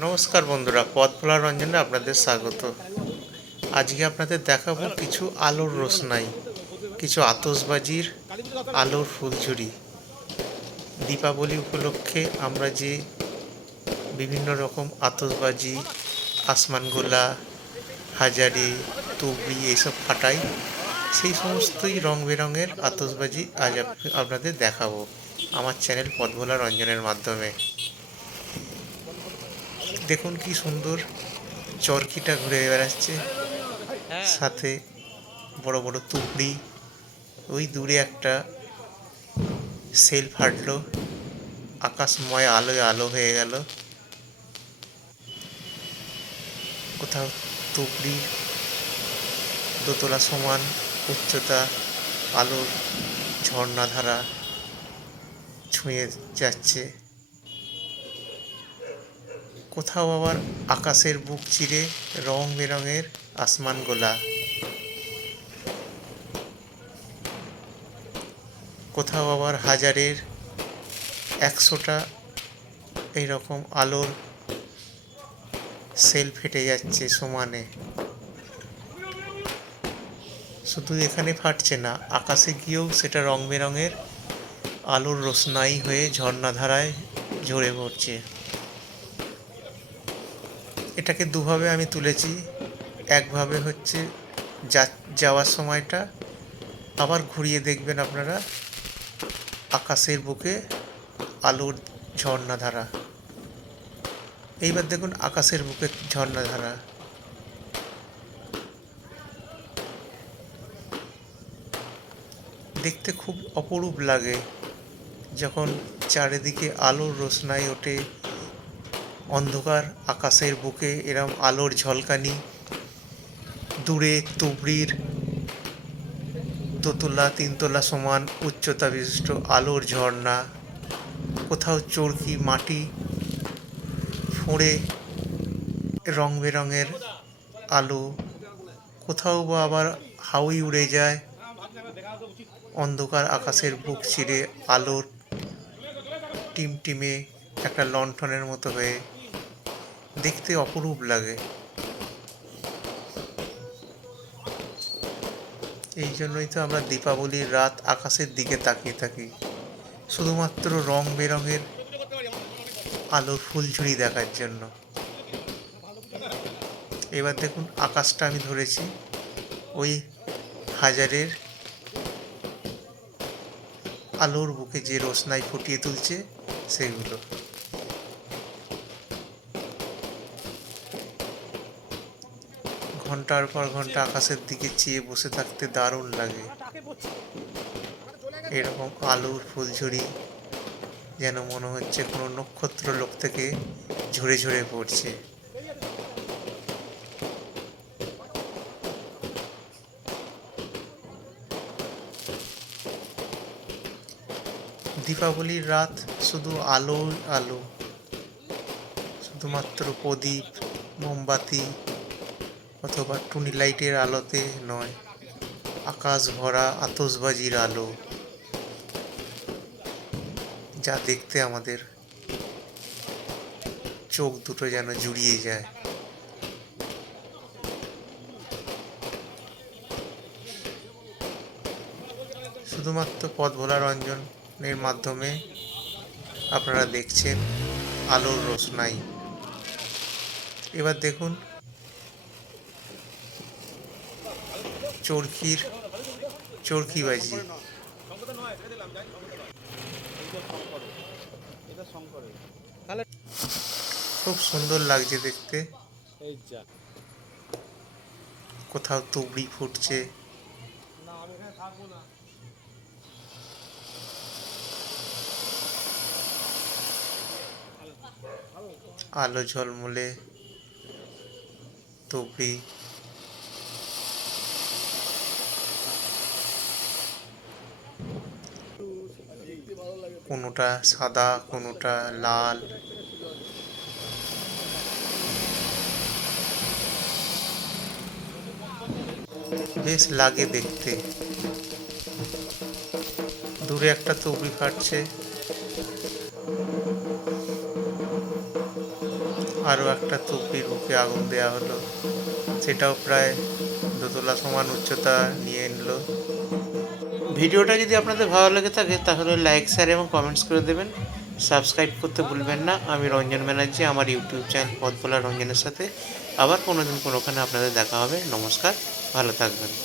নমস্কার বন্ধুরা পথ ভোলা রঞ্জনে আপনাদের স্বাগত। আজকে আপনাদের দেখাবো কিছু আলোর রোশনাই, কিছু আতসবাজির আলোর ফুলঝুরি। দীপাবলি উপলক্ষে আমরা যে বিভিন্ন রকম আতসবাজি আসমানগোলা, হাজারি, তুবড়ি এইসব ফাটাই, সেই সমস্তই রং বেরঙের আতসবাজি আজ আপ- আপনাদের দেখাবো। আমার চ্যানেল পথভোলা রঞ্জনের মাধ্যমে। দেখুন কি সুন্দর চরকিটা ঘুরে বেড়াচ্ছে। সাথে বড় বড় তুবড়ি ওই দূরে একটা সেল ফাটলো আকাশময় আলোয় আলো হয়ে গেল। কোথাও তুবড়ি দোতলা সমান উচ্চতা আলোর ঝর্ণাধারা ছুঁয়ে যাচ্ছে। কোথাও আবার আকাশের বুক চিরে রং বেরঙের আসমান গোলা। কোথাও আবার হাজারের একশোটা এইরকম আলোর সেল ফেটে যাচ্ছে সমানে। শুধু এখানে ফাটছে না, আকাশে গিয়েও সেটা রং বেরঙের আলোর রোশনাই হয়ে ঝর্ণাধারায় ঝরে পড়ছে। এটাকে দুভাবে আমি তুলেছি। একভাবে হচ্ছে যা- যাওয়ার সময়টা। আবার ঘুরিয়ে দেখবেন আপনারা আকাশের বুকে আলোর ঝর্ণাধারা। এইবার দেখুন আকাশের বুকে ঝর্ণাধারা। দেখতে খুব অপরূপ লাগে যখন চারিদিকে আলোর রোশনাই ওঠে। অন্ধকার আকাশের বুকে এরম আলোর ঝলকানি, দূরে তুবড়ির দোতলা তিনতলা সমান উচ্চতা বিশিষ্ট আলোর ঝর্ণা, কোথাও চরকি মাটি ফোঁড়ে রং বেরঙের আলো, কোথাও বা আবার হাউই উড়ে যায়। অন্ধকার আকাশের বুক চিরে আলোর টিমটিমে একটা লণ্ঠনের মতো হয়ে দেখতে অপরূপ লাগে। এই জন্যই তো আমরা দীপাবলির রাত আকাশের দিকে তাকিয়ে থাকি। শুধুমাত্র রং বেরঙের আলোর ফুলঝুরি দেখার জন্য। এবার দেখুন আকাশটা আমি ধরেছি। ওই হাজারের আলোর বুকে যে রোশনাই ফুটিয়ে তুলছে সেগুলো ঘণ্টার পর ঘণ্টা আকাশের দিকে চেয়ে বসে থাকতে দারুণ লাগে। এরকম আলোর ফুলঝুরি যেন মনে হচ্ছে কোনো নক্ষত্র লোক থেকে ঝরে ঝরে পড়ছে। দীপাবলির রাত শুধু আলো আলো, শুধুমাত্র প্রদীপ, মোমবাতি অথবা টুনি লাইটের আলোতে নয়, আকাশ ভরা আতসবাজির আলো। যা দেখতে আমাদের চোখ দুটো যেন জুড়িয়ে যায়। শুধুমাত্র পথ ভোলা রঞ্জনের মাধ্যমে আপনারা দেখছেন আলোর রোশনাই। এবার দেখুন চরকির চরকিবাজি খুব সুন্দর লাগছে দেখতে। কোথাও তুবড়ি ফুটছে। আলো ঝলমলে তুবড়ি। কোনোটা সাদা, কোনোটা লাল। বেশ লাগে দেখতে। দূরে একটা তুবড়ি ফাটছে আরও একটা তুপির বুকে আগুন দেওয়া হলো। সেটাও প্রায় দোতলা সমান উচ্চতা নিয়ে নিলো। ভিডিওটা যদি আপনাদের ভালো লেগে থাকে, তাহলে লাইক শেয়ার এবং কমেন্টস করে দেবেন। সাবস্ক্রাইব করতে ভুলবেন না। আমি রঞ্জন ব্যানার্জি, আমার ইউটিউব চ্যানেল পথ বলা রঞ্জনের সাথে। আবার কোনোদিন কোনোখানে আপনাদের দেখা হবে। নমস্কার। ভালো থাকবেন।